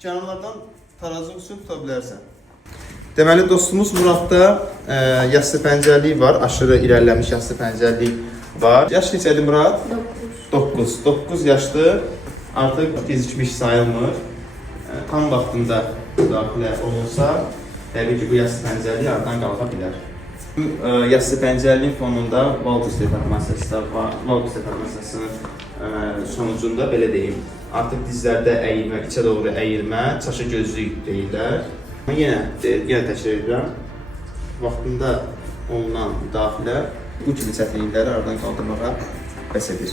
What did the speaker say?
Kənarlardan tarazı üstün tuta bilərsən. Deməli, dostumuz Muradda yassı pəncərlik var. Aşırı irəliləmiş yassı pəncərlik var. Yaş neçədir Murad? 9. 9 yaşdır. Artıq gecikmiş sayılmır. Tam vaxtında müdaxilə olunsa, təbii ki, bu yassı pəncərlik aradan qalxa bilər. Yassı pəncərliyin fonunda valgus deformasiyasının sonucunda belə deyim, artıq dizlərdə əyilmə, içə doğru əyilmə, çaşı gözlük deyirlər. Yenə təkrar edirəm, vaxtında olunan müdaxilə bu kimi çətinlikləri aradan qaldırmağa bəs edir.